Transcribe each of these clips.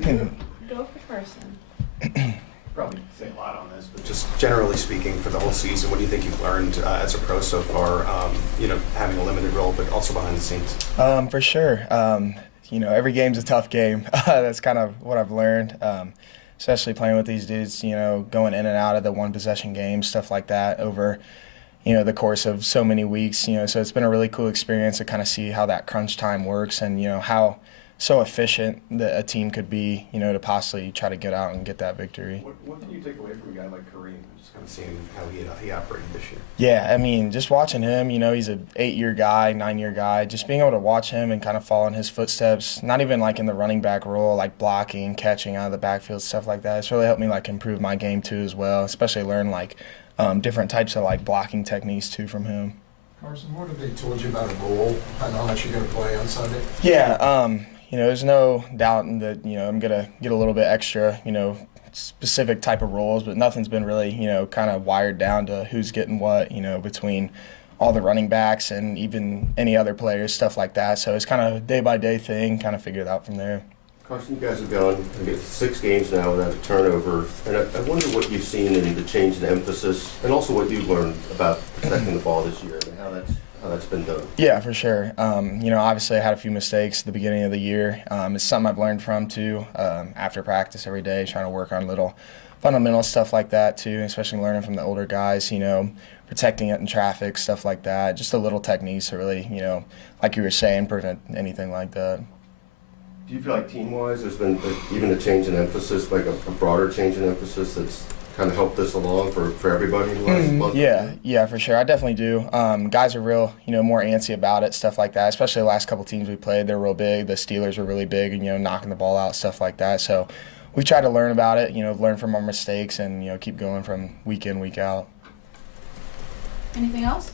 Go for Carson. Probably say a lot on this, but just generally speaking, for the whole season, what do you think you've learned as a pro so far? Having a limited role, but also behind the scenes. For sure. Every game's a tough game. That's kind of what I've learned, especially playing with these dudes. Going in and out of the one possession games, stuff like that over the course of so many weeks. So it's been a really cool experience to kind of see how that crunch time works and how so efficient that a team could be, to possibly try to get out and get that victory. What can you take away from a guy like Kareem? Just kind of seeing how he operated this year. Yeah, just watching him, he's an 8-year guy, 9-year guy. Just being able to watch him and kind of follow in his footsteps, not even like in the running back role, like blocking, catching out of the backfield, stuff like that. It's really helped me like improve my game too as well, especially learn like different types of like blocking techniques too from him. Carson, what have they told you about a role? I know how much you're going to play on Sunday. Yeah, there's no doubt that, I'm going to get a little bit extra, specific type of roles, but nothing's been really, kind of wired down to who's getting what, between all the running backs and even any other players, stuff like that. So it's kind of a day-by-day thing, kind of figure it out from there. Carson, you guys have gone 6 games now without a turnover, and I wonder what you've seen in the change in emphasis, and also what you've learned about protecting the ball this year and how that's been done. Yeah, for sure. Obviously I had a few mistakes at the beginning of the year. It's something I've learned from too, after practice every day, trying to work on little fundamental stuff like that too, especially learning from the older guys, protecting it in traffic, stuff like that. Just a little techniques to really, like you were saying, prevent anything like that. Do you feel like team-wise there's been even a change in emphasis, like a broader change in emphasis that's kind of helped this along for everybody in the last month? Yeah, for sure. I definitely do. Guys are real, more antsy about it, stuff like that. Especially the last couple teams we played, they're real big. The Steelers were really big, and knocking the ball out, stuff like that. So we try to learn about it, learn from our mistakes, and keep going from week in, week out. Anything else?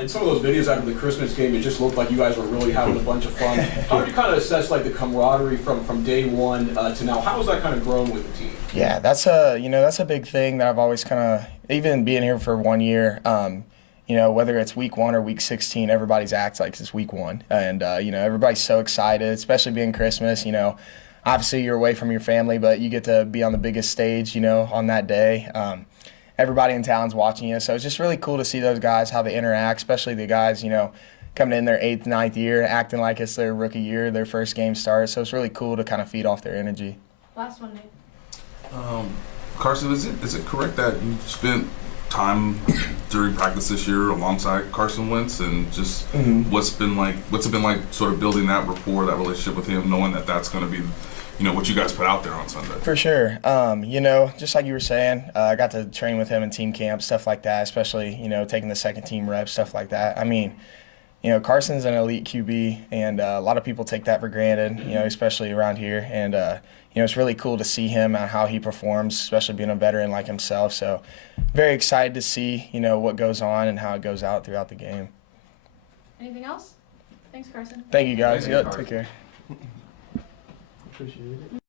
In some of those videos after the Christmas game, it just looked like you guys were really having a bunch of fun. How would you kind of assess like the camaraderie from day one to now? How has that kind of grown with the team? Yeah, that's a big thing that I've always kind of, even being here for 1 year, whether it's week 1 or week 16, everybody's acts like it's week 1, and everybody's so excited, especially being Christmas. Obviously you're away from your family, but you get to be on the biggest stage, on that day. Everybody in town's watching you, so it's just really cool to see those guys, how they interact, especially the guys, coming in their 8th, 9th year, acting like it's their rookie year, their first game starts. So it's really cool to kind of feed off their energy. Last one, Nate. Carson, is it correct that you spent time during practice this year alongside Carson Wentz, and just what's it been like sort of building that rapport, that relationship with him, knowing that that's going to be what you guys put out there on Sunday? For sure. Just like you were saying, I got to train with him in team camp, stuff like that, especially, taking the second team reps, stuff like that. Carson's an elite QB, and a lot of people take that for granted, especially around here. And, it's really cool to see him and how he performs, especially being a veteran like himself. So very excited to see, what goes on and how it goes out throughout the game. Anything else? Thanks, Carson. Thank you, guys. Take care. Appreciate it.